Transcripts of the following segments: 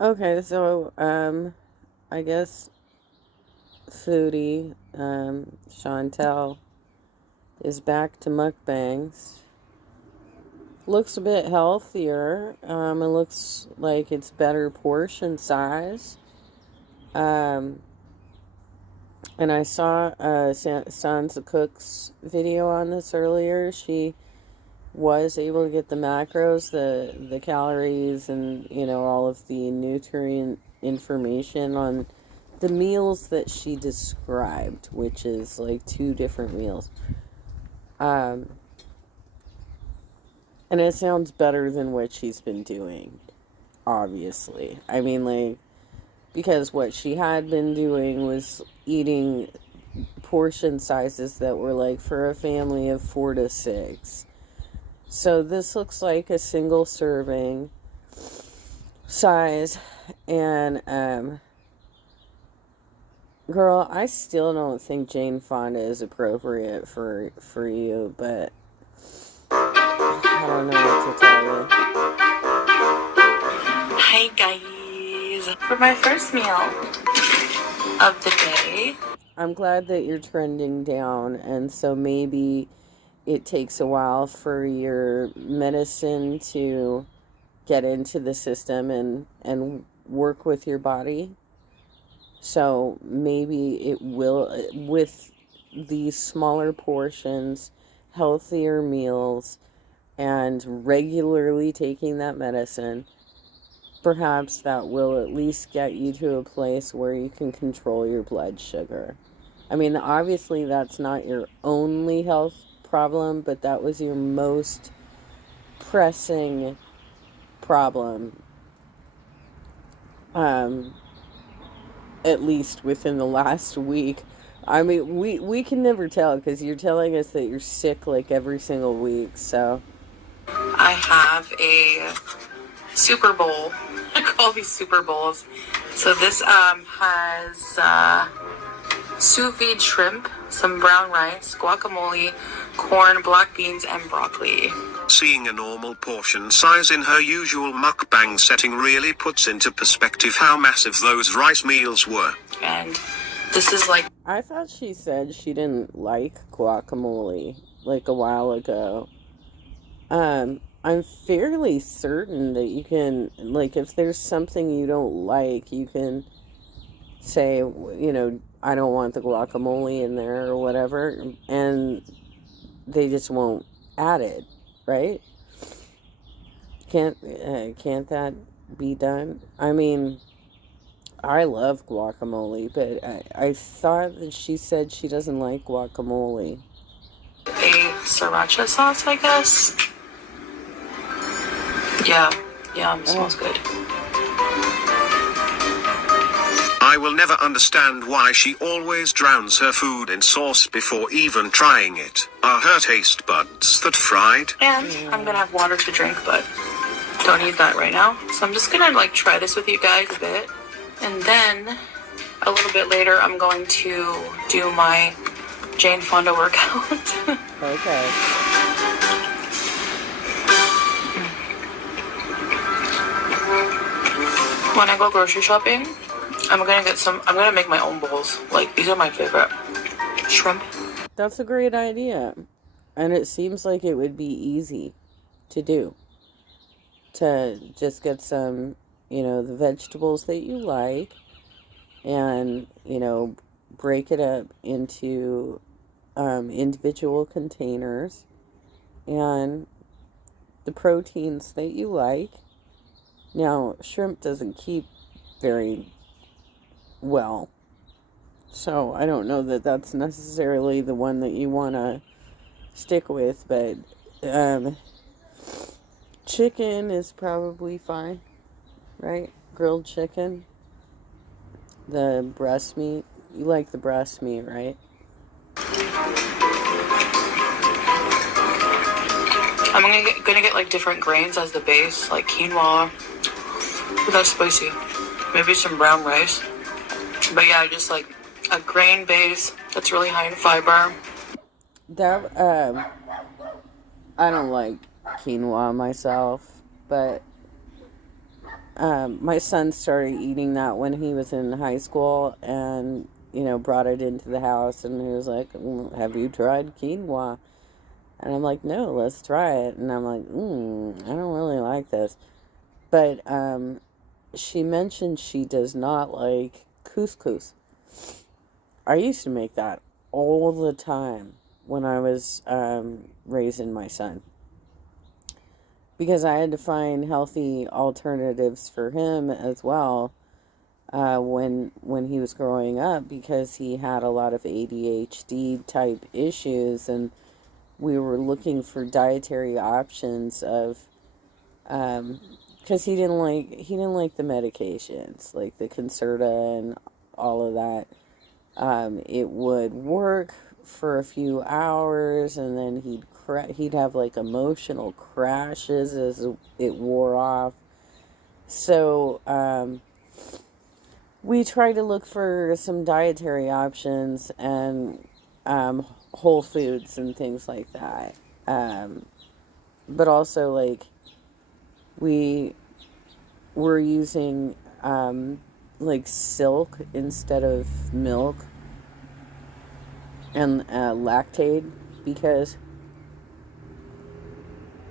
Okay, so I guess foodie Chantel is back to mukbangs. Looks a bit healthier. It looks like it's better portion size. Um, and I saw Sansa Cook's video on this earlier. She was able to get the macros, the calories, and all of the nutrient information on the meals that she described, which is like two different meals. Um, and it sounds better than what she's been doing, obviously. I mean, like, because what she had been doing was eating portion sizes that were like for a family of 4 to 6. So this looks like a single serving size. And girl, I still don't think Jane Fonda is appropriate for you, but I don't know what to tell you. Hi guys, for my first meal of the day. I'm glad that you're trending down, and so maybe it takes a while for your medicine to get into the system and work with your body. So maybe it will, with these smaller portions, healthier meals, and regularly taking that medicine, perhaps that will at least get you to a place where you can control your blood sugar. I mean, obviously that's not your only health problem, but that was your most pressing problem. At least within the last week. I mean, we can never tell because you're telling us that you're sick like every single week, so. I have a Super Bowl. I call these Super Bowls. So this has sous vide shrimp, some brown rice, guacamole, corn, black beans, and broccoli. Seeing a normal portion size in her usual mukbang setting really puts into perspective how massive those rice meals were. And this is like... I thought she said she didn't like guacamole like a while ago. I'm fairly certain that you can, like, if there's something you don't like, you can say, I don't want the guacamole in there or whatever, and they just won't add it, right? Can't that be done? I mean, I love guacamole, but I thought that she said she doesn't like guacamole. A sriracha sauce, I guess. Yeah, it smells good. I will never understand why she always drowns her food in sauce before even trying it. Are her taste buds that fried? And I'm gonna have water to drink, but don't need that right now. So I'm just gonna try this with you guys a bit. And then a little bit later, I'm going to do my Jane Fonda workout. Okay. When I go grocery shopping, I'm gonna make my own bowls. Like, these are my favorite. Shrimp. That's a great idea. And it seems like it would be easy to do. To just get some, the vegetables that you like and, break it up into individual containers and the proteins that you like. Now, shrimp doesn't keep very well, so I don't know that that's necessarily the one that you want to stick with, but chicken is probably fine, right? Grilled chicken, the breast meat. You like the breast meat, right? I'm gonna get like different grains as the base, like quinoa. Ooh, that's spicy. Maybe some brown rice. But yeah, just like a grain base that's really high in fiber. That I don't like quinoa myself, but My son started eating that when he was in high school, and brought it into the house, and he was like, "Have you tried quinoa?" And I'm like, "No, let's try it." And I'm like, I don't really like this. But she mentioned she does not like couscous. I used to make that all the time when I was raising my son, because I had to find healthy alternatives for him as well, when he was growing up, because he had a lot of ADHD type issues, and we were looking for dietary options of, because he didn't like the medications like the Concerta and all of that. It would work for a few hours, and then he'd have like emotional crashes as it wore off. So we try to look for some dietary options, and whole foods and things like that. Um, but also, like, we were using like silk instead of milk, and lactate, because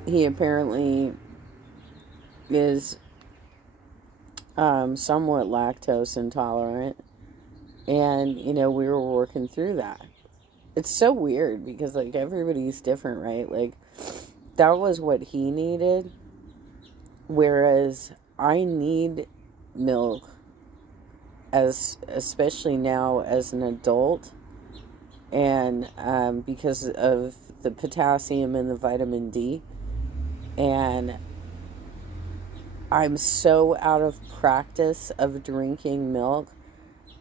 he apparently is somewhat lactose intolerant. And we were working through that. It's so weird because, like, everybody's different, right? Like, that was what he needed, whereas I need milk, as especially now as an adult, and because of the potassium and the vitamin D. And I'm so out of practice of drinking milk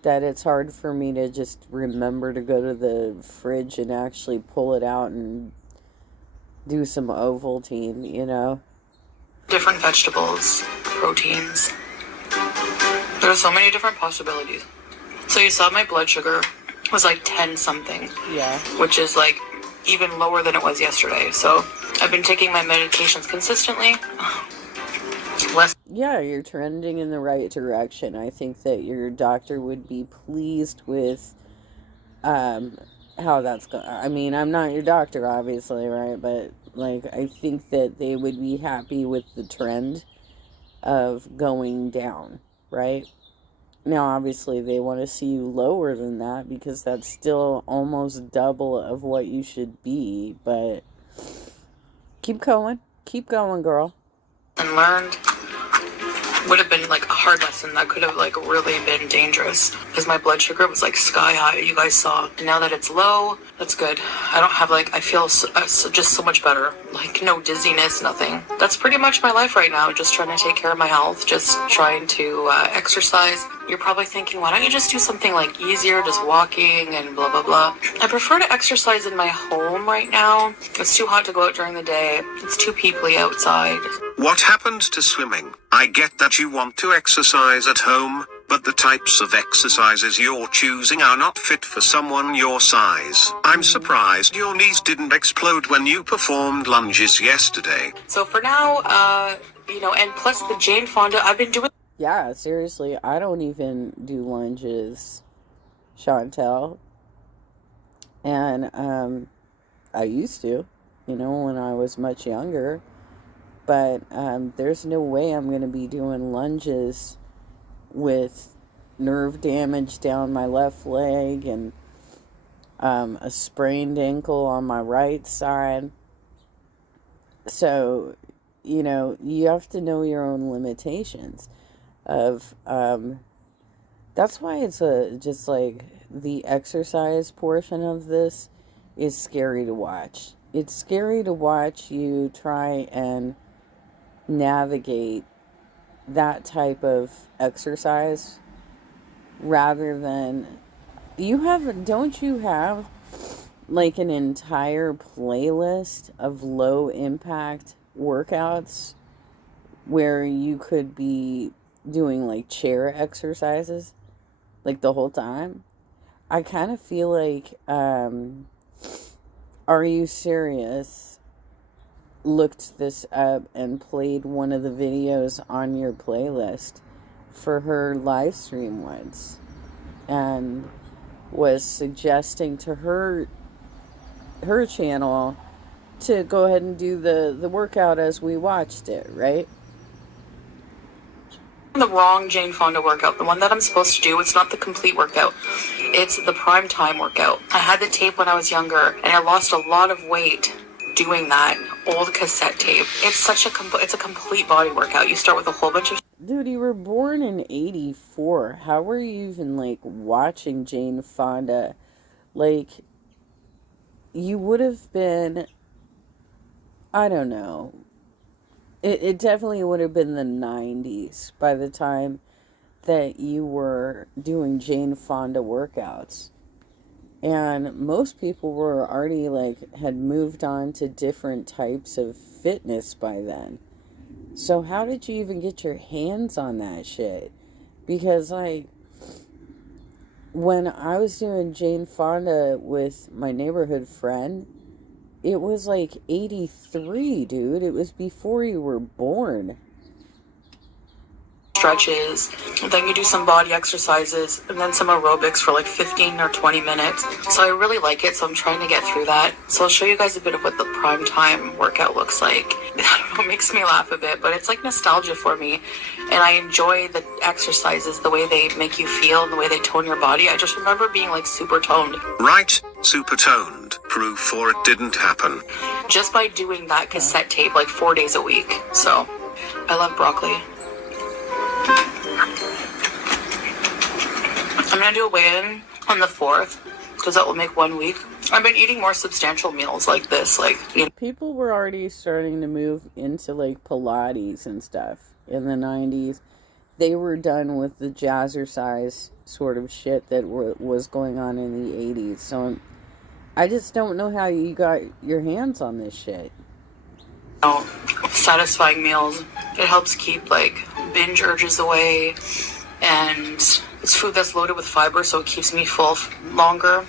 that it's hard for me to just remember to go to the fridge and actually pull it out and do some Ovaltine. Different vegetables, proteins. There are so many different possibilities. So you saw my blood sugar was like 10 something, Yeah. which is like even lower than it was yesterday. So I've been taking my medications consistently. Yeah, you're trending in the right direction. I think that your doctor would be pleased with um how that's going. I mean, I'm not your doctor, obviously, right? But, like, I think that they would be happy with the trend of going down, right? Now, obviously, they want to see you lower than that, because that's still almost double of what you should be. But keep going, girl. And learned would have been like a hard lesson that could have like really been dangerous, because my blood sugar was like sky high, you guys saw. And now that it's low, that's good. I don't have like, I feel just so much better, like no dizziness, nothing. That's pretty much my life right now, just trying to take care of my health, just trying to exercise. You're probably thinking, why don't you just do something like easier, just walking and blah blah blah. I prefer to exercise in my home right now. It's too hot to go out during the day, it's too peoply outside. What happened to swimming? I get that you want to exercise at home, but the types of exercises you're choosing are not fit for someone your size. I'm surprised your knees didn't explode when you performed lunges yesterday. So for now, and plus the Jane Fonda, I've been doing. Yeah, seriously, I don't even do lunges, Chantel. And I used to, when I was much younger. But there's no way I'm going to be doing lunges with nerve damage down my left leg, and a sprained ankle on my right side. So, you have to know your own limitations of, that's why it's just like the exercise portion of this is scary to watch. It's scary to watch you try and navigate that type of exercise, rather than don't you have like an entire playlist of low impact workouts where you could be doing like chair exercises like the whole time? I kind of feel like, are you serious? looked this up and played one of the videos on your playlist for her live stream once, and was suggesting to her channel to go ahead and do the workout as we watched it, right? The wrong Jane Fonda workout, the one that I'm supposed to do. It's not the complete workout. It's the prime time workout. I had the tape when I was younger, and I lost a lot of weight doing that old cassette tape. It's it's a complete body workout. You start with a whole bunch of. Dude, you were born in 84. How were you even, like, watching Jane Fonda? Like, you would have been, I don't know. It definitely would have been the 90s by the time that you were doing Jane Fonda workouts. And most people were already, like, had moved on to different types of fitness by then. So how did you even get your hands on that shit? Because, like, when I was doing Jane Fonda with my neighborhood friend, it was like 83, dude. It was before you were born. Stretches, then you do some body exercises, and then some aerobics for like 15 or 20 minutes. So I really like it, so I'm trying to get through that. So I'll show you guys a bit of what the prime time workout looks like. I don't know, it makes me laugh a bit, but it's like nostalgia for me. And I enjoy the exercises, the way they make you feel, and the way they tone your body. I just remember being like super toned. Right, super toned. Proof for it didn't happen. Just by doing that cassette tape like 4 days a week. So I love broccoli. I'm going to do a weigh-in on the 4th, because that will make 1 week. I've been eating more substantial meals like this, like, you know. People were already starting to move into, like, Pilates and stuff in the 90s. They were done with the jazzercise sort of shit that was going on in the 80s. So I just don't know how you got your hands on this shit. Satisfying meals. It helps keep, like, binge urges away, and it's food that's loaded with fiber, so it keeps me full longer.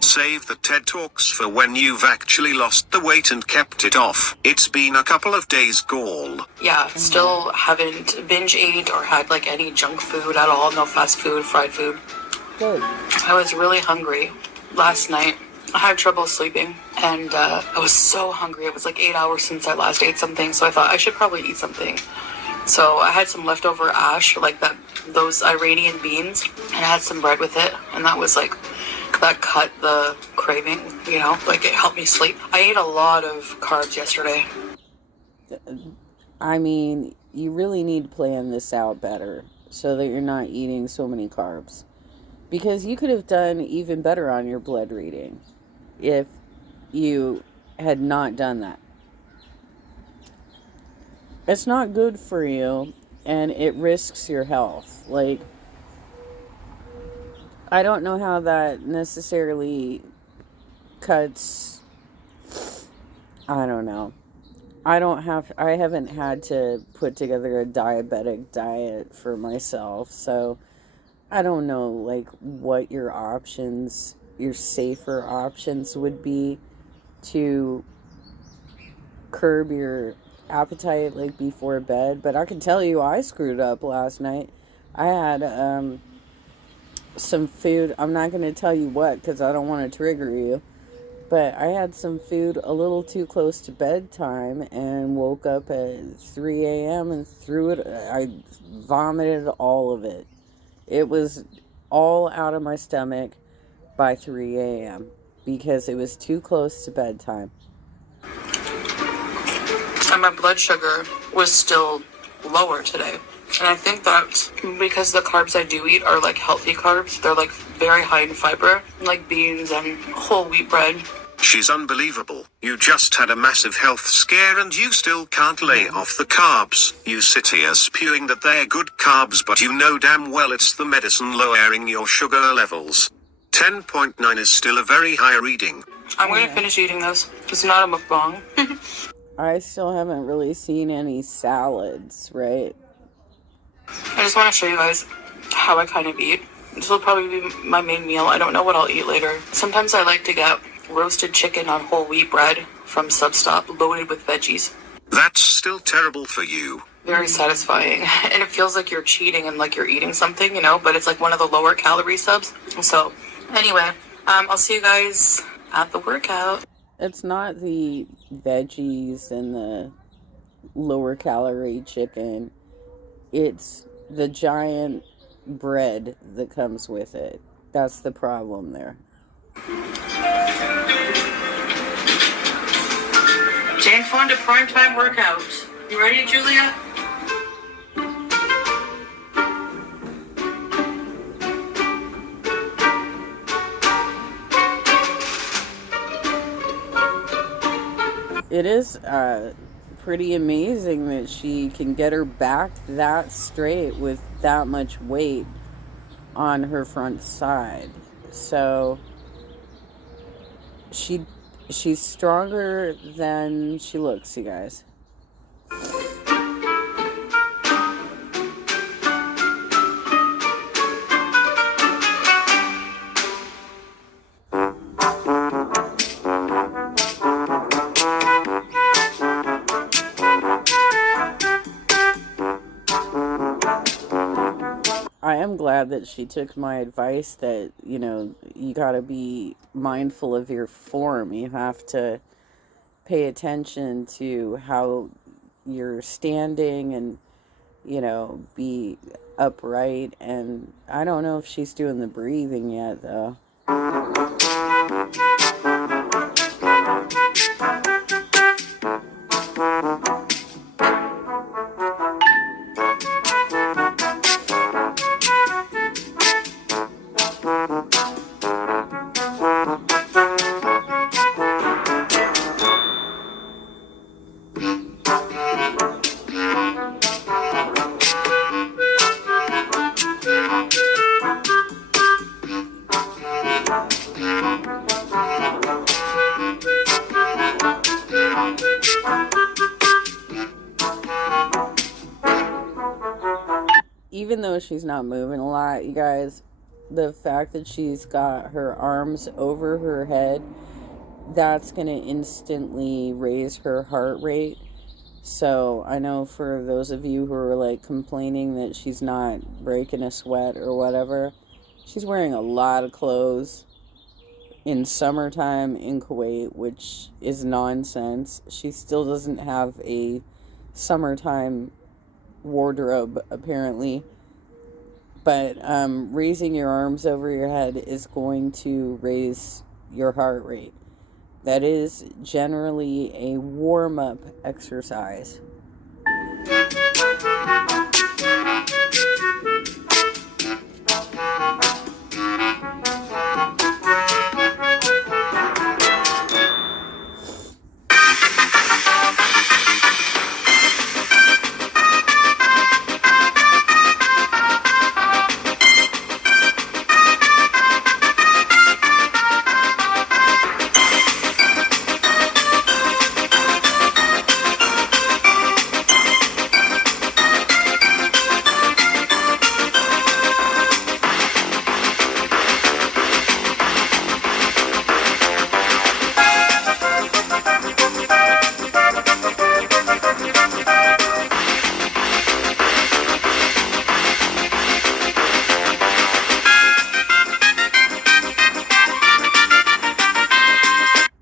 Save the TED Talks for when you've actually lost the weight and kept it off. It's been a couple of days, gall. Yeah, still haven't binge ate or had, like, any junk food at all. No fast food, fried food. Good. I was really hungry last night. I had trouble sleeping, and I was so hungry. It was like 8 hours since I last ate something, so I thought I should probably eat something. So I had some leftover ash, like those Iranian beans, and I had some bread with it, and that was like, that cut the craving, you know, like it helped me sleep. I ate a lot of carbs yesterday. I mean, you really need to plan this out better so that you're not eating so many carbs. Because you could have done even better on your blood reading if you had not done that. It's not good for you, and it risks your health. Like, I don't know how that necessarily cuts. I don't know. I haven't had to put together a diabetic diet for myself, so I don't know, like, what your options, your safer options would be to curb your appetite, like, before bed. But I can tell you, I screwed up last night. I had some food. I'm not going to tell you what, because I don't want to trigger you. But I had some food a little too close to bedtime and woke up at 3 a.m. and threw it. I vomited all of it. It was all out of my stomach by 3 a.m. because it was too close to bedtime. And my blood sugar was still lower today. And I think that's because the carbs I do eat are like healthy carbs. They're like very high in fiber, like beans and whole wheat bread. She's unbelievable. You just had a massive health scare and you still can't lay off the carbs. You sit here spewing that they're good carbs, but you know damn well it's the medicine lowering your sugar levels. 10.9 is still a very high reading. I'm going to finish eating this. It's not a mukbang. I still haven't really seen any salads, right? I just want to show you guys how I kind of eat. This will probably be my main meal. I don't know what I'll eat later. Sometimes I like to get roasted chicken on whole wheat bread from Substop, loaded with veggies. That's still terrible for you. Very satisfying. And it feels like you're cheating and like you're eating something, you know, but it's like one of the lower calorie subs. So, anyway, I'll see you guys at the workout. It's not the veggies and the lower calorie chicken. It's the giant bread that comes with it. That's the problem there. Jane Fonda primetime workout. You ready, Julia? It is pretty amazing that she can get her back that straight with that much weight on her front side. So she's stronger than she looks, you guys. I am glad that she took my advice that, you know, you got to be mindful of your form. You have to pay attention to how you're standing and, you know, be upright. And I don't know if she's doing the breathing yet, though. Even though she's not moving a lot, you guys, the fact that she's got her arms over her head, that's going to instantly raise her heart rate. So I know for those of you who are like complaining that she's not breaking a sweat or whatever, she's wearing a lot of clothes in summertime in Kuwait, which is nonsense. She still doesn't have a summertime wardrobe, apparently. But raising your arms over your head is going to raise your heart rate. That is generally a warm-up exercise.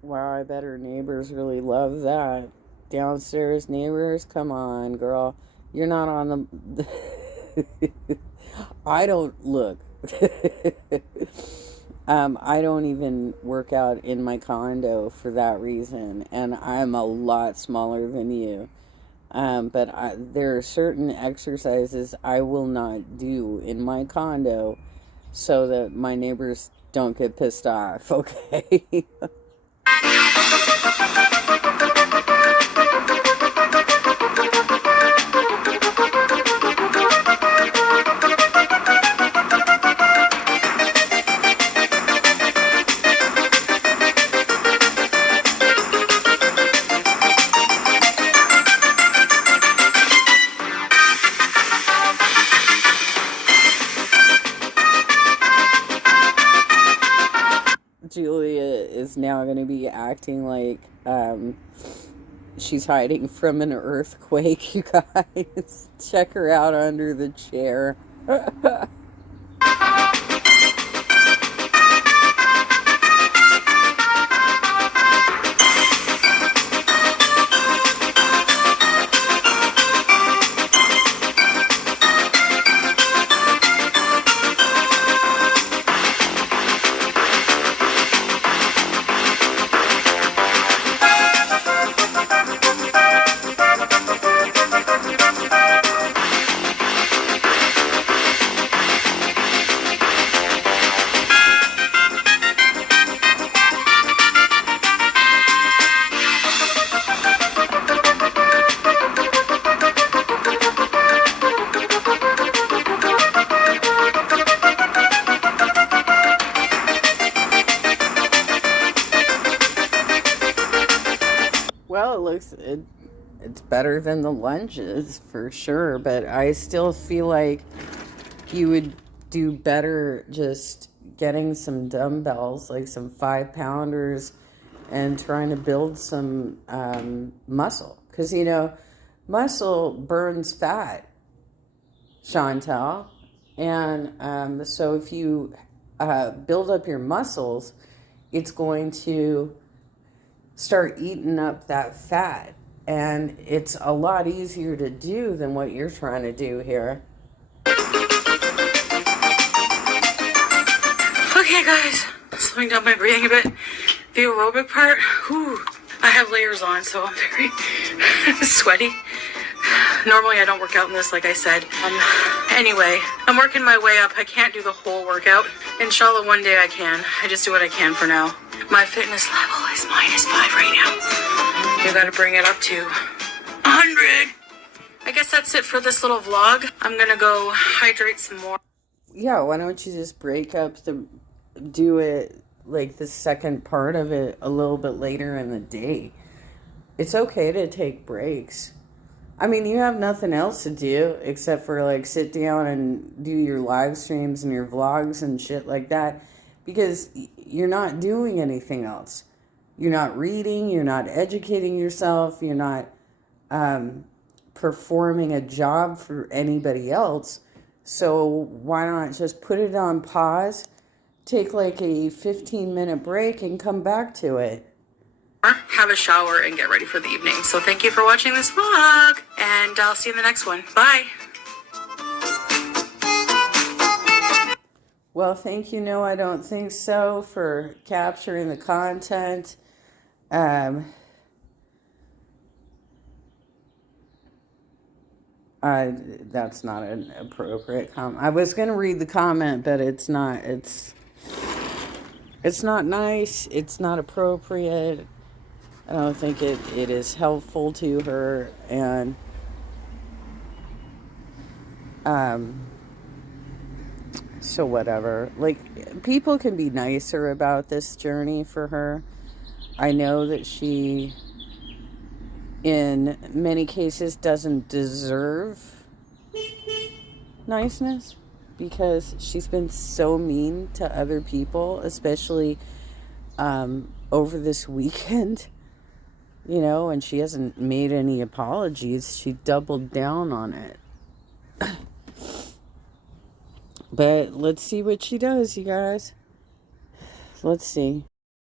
Wow, I bet her neighbors really love that. Downstairs neighbors, come on, girl. You're not on the... I don't... Look. I don't even work out in my condo for that reason. And I'm a lot smaller than you. But there are certain exercises I will not do in my condo so that my neighbors don't get pissed off, okay? Julia is is now going to be acting like she's hiding from an earthquake, you guys. Check her out under the chair. Well, it's better than the lunges for sure, but I still feel like you would do better just getting some dumbbells, like some 5-pounders, and trying to build some muscle. Because, muscle burns fat, Chantel. And so if you build up your muscles, it's going to start eating up that fat. And it's a lot easier to do than what you're trying to do here. Okay, guys, slowing down my breathing a bit. The aerobic part, whew, I have layers on, so I'm very sweaty. Normally I don't work out in this, like I said. Anyway, I'm working my way up. I can't do the whole workout. Inshallah, one day I can. I just do what I can for now. My fitness level is -5 right now. You gotta bring it up to 100. I guess that's it for this little vlog. I'm gonna go hydrate some more. Yeah, why don't you just do it, like the second part of it, a little bit later in the day. It's okay to take breaks. I mean, you have nothing else to do except for like sit down and do your live streams and your vlogs and shit like that, because you're not doing anything else. You're not reading, you're not educating yourself, you're not performing a job for anybody else. So why not just put it on pause, take like a 15-minute break, and come back to it? Have a shower and get ready for the evening. So thank you for watching this vlog, and I'll see you in the next one. Bye. Well, thank you. No, I don't think so, for capturing the content. That's not an appropriate comment. I was going to read the comment, but it's not. It's not nice. It's not appropriate. I don't think it is helpful to her. And so whatever. Like, people can be nicer about this journey for her. I know that she, in many cases, doesn't deserve niceness, because she's been so mean to other people, especially over this weekend, and she hasn't made any apologies. She doubled down on it. But let's see what she does, you guys. Let's see.